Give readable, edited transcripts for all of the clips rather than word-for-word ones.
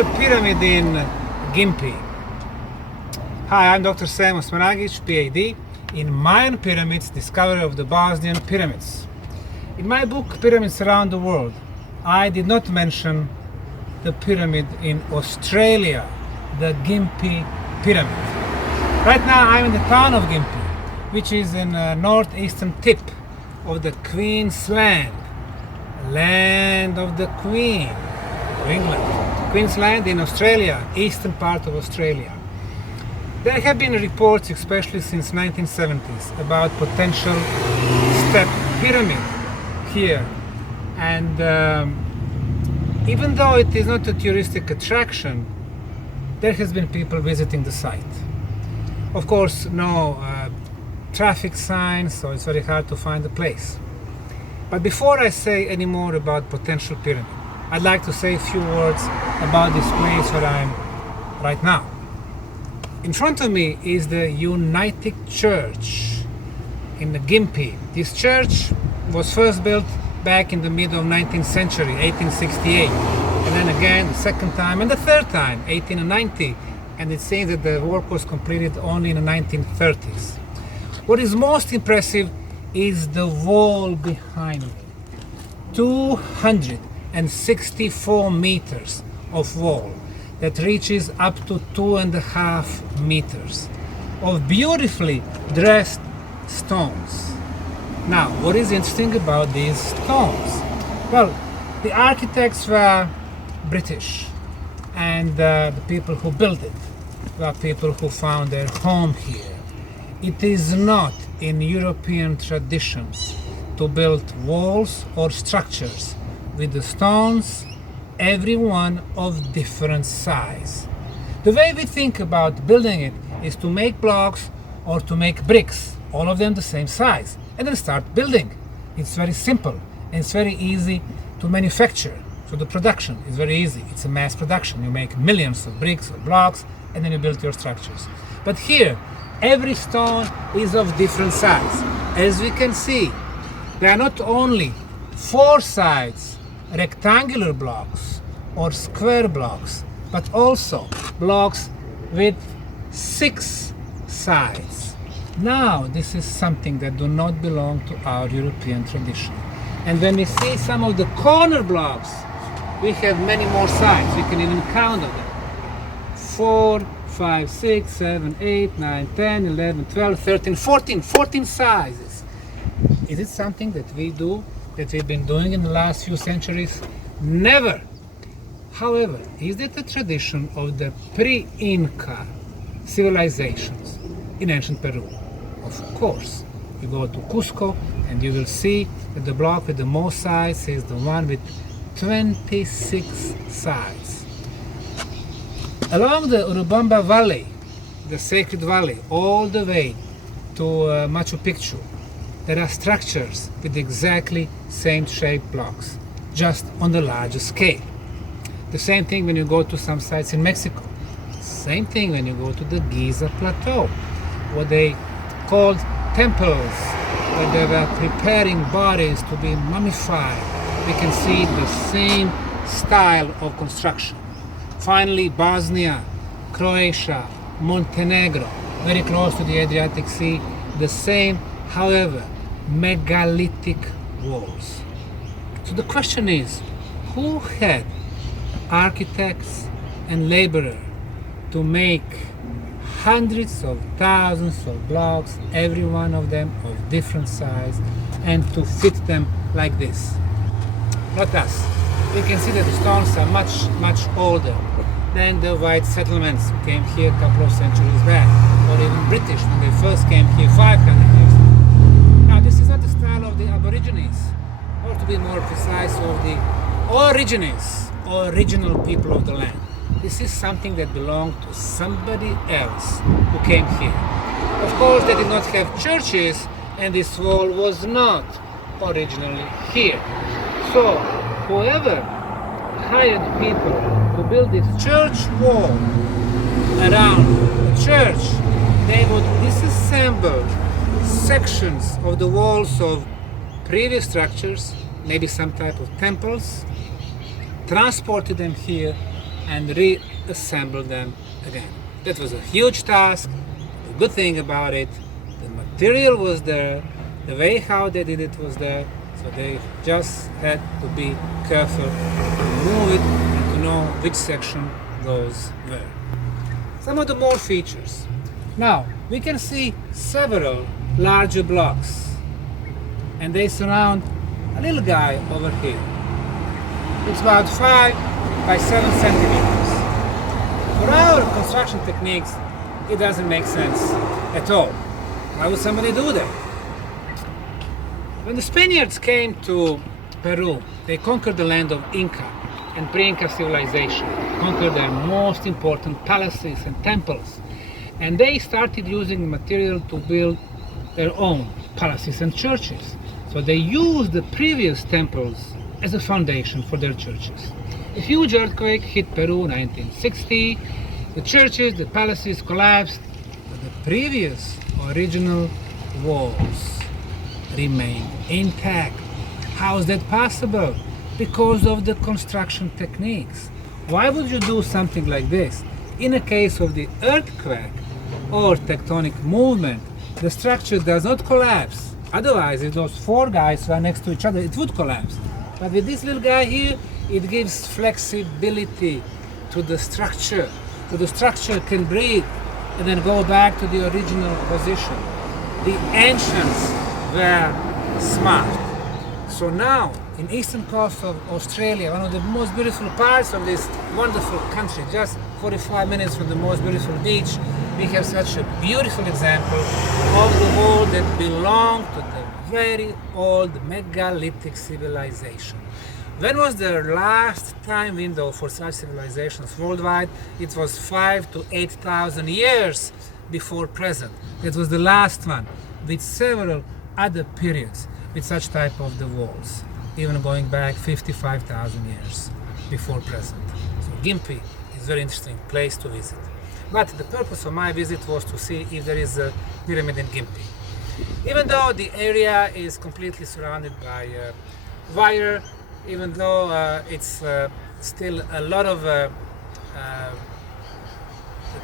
a pyramid in Gympie. Hi, I'm Dr. Sam Osmanagic, PhD, in Mayan Pyramids, Discovery of the Bosnian Pyramids. In my book, Pyramids Around the World, I did not mention the pyramid in Australia, the Gympie Pyramid. Right now I'm in the town of Gympie, which is in the northeastern tip of the Queen's Land, land of the Queen of England. Queensland in Australia, eastern part of Australia. There have been reports, especially since 1970s, about potential step pyramid here, and even though it is not a touristic attraction, there has been people visiting the site. Of course, no traffic signs, so it's very hard to find the place. But before I say any more about potential pyramid, I'd like to say a few words about this place where I am right now. In front of me is the United Church in the Gympie. This church was first built back in the middle of 19th century, 1868, and then again the second time and the third time, 1890, and it seems that the work was completed only in the 1930s. What is most impressive is the wall behind me. 264 meters of wall that reaches up to 2.5 meters of beautifully dressed stones. Now, what is interesting about these stones? Well, the architects were British, and the people who built it were people who found their home here. It is not in European tradition to build walls or structures with the stones, every one of different size. The way we think about building it is to make blocks or to make bricks, all of them the same size, and then start building. It's very simple and it's very easy to manufacture. So the production is very easy. It's a mass production. You make millions of bricks or blocks and then you build your structures. But here, every stone is of different size. As we can see, there are not only 4 sides rectangular blocks or square blocks, but also blocks with 6 sides. Now, this is something that do not belong to our European tradition. And when we see some of the corner blocks, we have many more sides. We can even count them. 4, 5, 6, 7, 8, 9, 10, 11, 12, 13, 14 sizes. Is it something that we do, that we've been doing in the last few centuries? Never. However, is it a tradition of the pre-Inca civilizations in ancient Peru? Of course. You go to Cusco and you will see that the block with the most sides is the one with 26 sides. Along the Urubamba Valley, the sacred valley, all the way to Machu Picchu, there are structures with exactly same shaped blocks, just on the larger scale. The same thing when you go to some sites in Mexico. Same thing when you go to the Giza Plateau, what they called temples, where they were preparing bodies to be mummified. We can see the same style of construction. Finally, Bosnia, Croatia, Montenegro, very close to the Adriatic Sea, the same, however, megalithic walls. So the question is, who had architects and laborers to make hundreds of thousands of blocks, every one of them of different size, and to fit them like this? Not us. We can see that the stones are much older than the white settlements who came here a couple of centuries back, or even British when they first came here 500 years ago. Now, this is not the style of the Aborigines, or to be more precise, of the origines, or original people of the land. This is something that belonged to somebody else who came here. Of course, they did not have churches, and this wall was not originally here. So, whoever hired people to build this church wall around the church, they would disassemble sections of the walls of previous structures, maybe some type of temples, transported them here, and reassemble them again. That was a huge task. The good thing about it, the material was there, the way how they did it was there, so they just had to be careful to move it and to know which section those were. Some of the more features. Now, we can see several larger blocks, and they surround a little guy over here. It's about 5 by 7 centimeters. For our construction techniques, it doesn't make sense at all. Why would somebody do that? When the Spaniards came to Peru, they conquered the land of Inca and pre-Inca civilization, conquered their most important palaces and temples, and they started using the material to build their own palaces and churches. So they used the previous temples as a foundation for their churches. A huge earthquake hit Peru in 1960. The churches, the palaces collapsed, but the previous original walls remained intact. How is that possible? Because of the construction techniques. Why would you do something like this? In a case of the earthquake or tectonic movement, the structure does not collapse. Otherwise, if those 4 guys were next to each other, it would collapse. But with this little guy here, it gives flexibility to the structure. So the structure can breathe and then go back to the original position. The ancients were smart. So now, in eastern coast of Australia, one of the most beautiful parts of this wonderful country, just 45 minutes from the most beautiful beach, we have such a beautiful example of the wall that belonged to the very old megalithic civilization. When was the last time window for such civilizations worldwide? It was 5,000 to 8,000 years before present. That was the last one, with several other periods with such type of the walls, even going back 55,000 years before present. So Gympie is a very interesting place to visit. But the purpose of my visit was to see if there is a pyramid in Gympie. Even though the area is completely surrounded by wire, even though it's still a lot of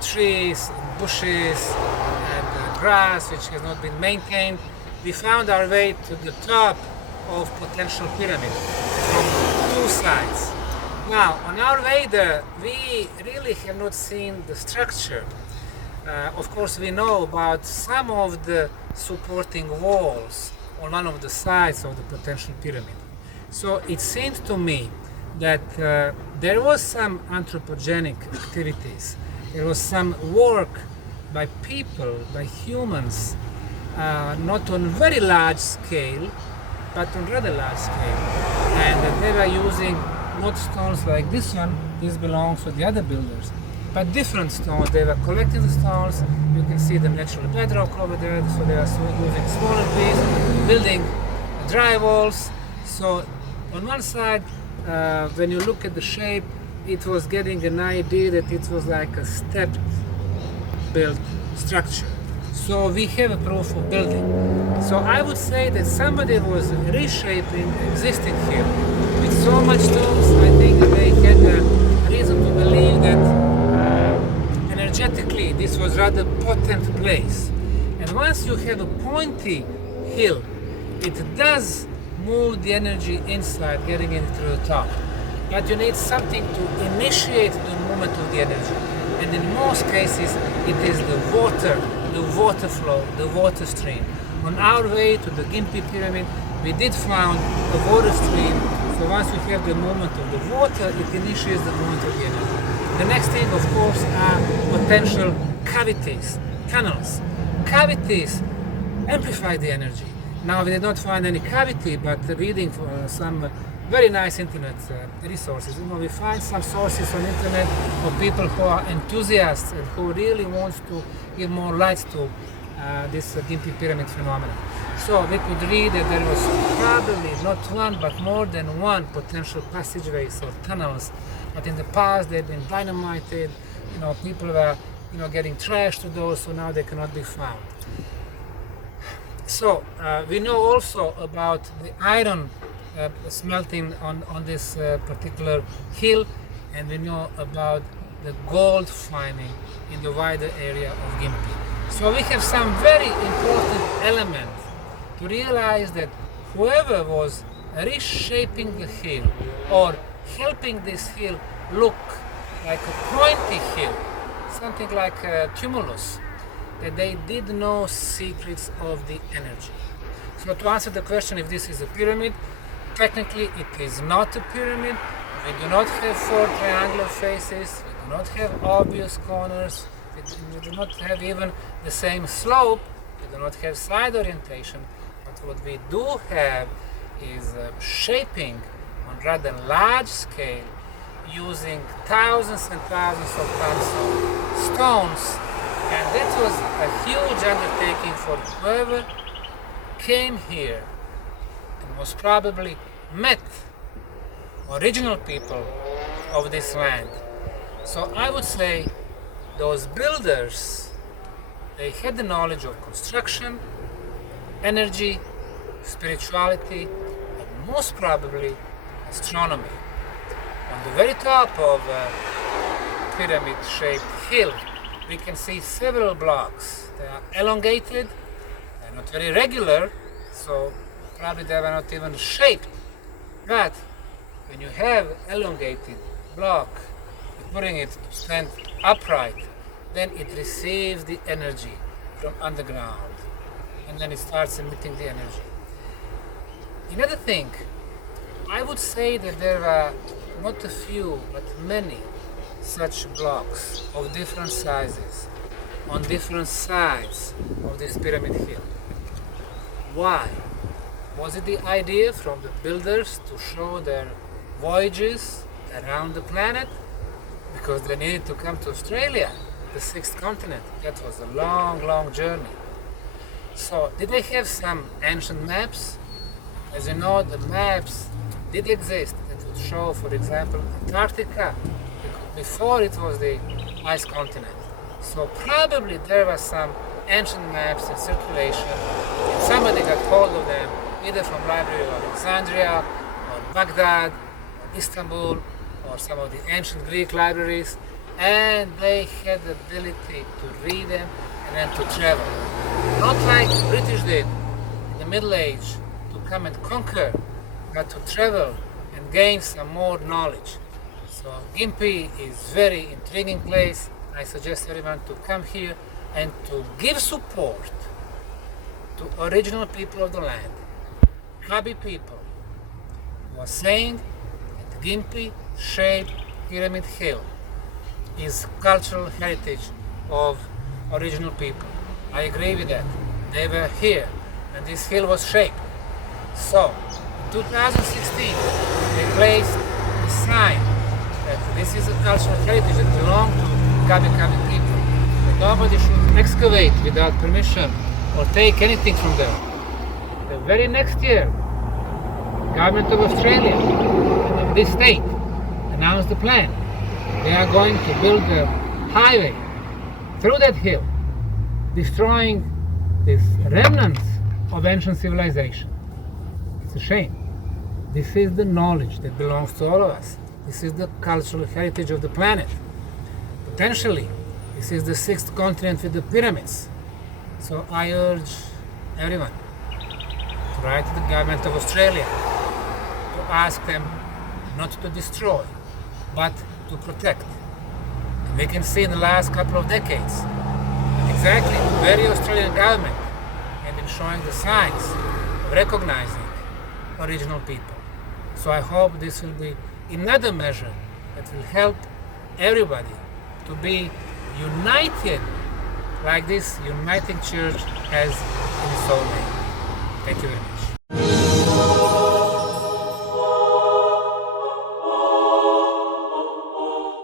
trees, and bushes, and grass which has not been maintained, we found our way to the top of potential pyramid from 2 sides. Now, on our way there, we really have not seen the structure. Of course, we know about some of the supporting walls on one of the sides of the potential pyramid. So it seemed to me that there was some anthropogenic activities. There was some work by people, by humans, not on very large scale, but on rather large scale. And they were using not stones like this one, this belongs to the other builders, but different stones. They were collecting the stones. You can see the natural bedrock over there, so they are using smaller pieces, building dry walls. So on one side, when you look at the shape, it was getting an idea that it was like a stepped built structure. So we have a proof of building. So I would say that somebody was reshaping existing here. With so much stones, I think that they had a reason to believe that energetically this was rather potent place. And once you have a pointy hill, it does move the energy inside, getting it to the top. But you need something to initiate the movement of the energy. And in most cases, it is the water flow, the water stream. On our way to the Gympie pyramid, we did find a water stream. So once we have the movement of the water, it initiates the movement of the energy. The next thing, of course, are potential cavities, tunnels. Cavities amplify the energy. Now we did not find any cavity, but reading for some very nice internet resources. We find some sources on internet of people who are enthusiasts and who really want to give more light to this Gympie pyramid phenomenon. So we could read that there was probably not one but more than one potential passageways or tunnels, but in the past they've been dynamited. People were getting trashed to those, so now they cannot be found. So we know also about the iron smelting on this particular hill, and we know about the gold finding in the wider area of Gympie. So we have some very important elements to realize that whoever was reshaping the hill or helping this hill look like a pointy hill, something like a tumulus, that they did know secrets of the energy. So to answer the question if this is a pyramid, technically it is not a pyramid. We do not have four triangular faces, we do not have obvious corners, we do not have even the same slope, we do not have side orientation, but what we do have is shaping on rather large scale using thousands and thousands of tons of stones, and that was a huge undertaking for whoever came here and most probably met original people of this land. So I would say those builders, they had the knowledge of construction, energy, spirituality, and most probably astronomy. On the very top of a pyramid-shaped hill, we can see several blocks. They are elongated, they're not very regular, so probably they were not even shaped. But when you have elongated block, putting it to stand upright, then it receives the energy from underground, and then it starts emitting the energy. Another thing, I would say that there are not a few, but many such blocks of different sizes on different sides of this pyramid hill. Why? Was it the idea from the builders to show their voyages around the planet? Because they needed to come to Australia, the sixth continent. That was a long, long journey. So did they have some ancient maps? As you know, the maps did exist that would show, for example, Antarctica before it was the ice continent. So probably there were some ancient maps in circulation, and somebody got hold of them either from Library of Alexandria or Baghdad or Istanbul or some of the ancient Greek libraries, and they had the ability to read them and then to travel. Not like the British did in the Middle Age, to come and conquer, but to travel and gain some more knowledge. So Gympie is very intriguing place. I suggest everyone to come here and to give support to original people of the land, Kabi people, who are saying that Gympie shaped Pyramid Hill is cultural heritage of original people. I agree with that. They were here and this hill was shaped. So, in 2016, they placed a sign that this is a cultural heritage that belongs to Kabi people. That nobody should excavate without permission or take anything from them. The very next year, the government of Australia, of this state, announced the plan. They are going to build a highway through that hill, destroying these remnants of ancient civilization. It's a shame. This is the knowledge that belongs to all of us. This is the cultural heritage of the planet. Potentially, this is the sixth continent with the pyramids. So I urge everyone to write to the government of Australia to ask them not to destroy, but to protect. And we can see in the last couple of decades that exactly the very Australian government have been showing the signs of recognizing original people. So I hope this will be another measure that will help everybody to be united like this uniting church has in its own name. Thank you very much.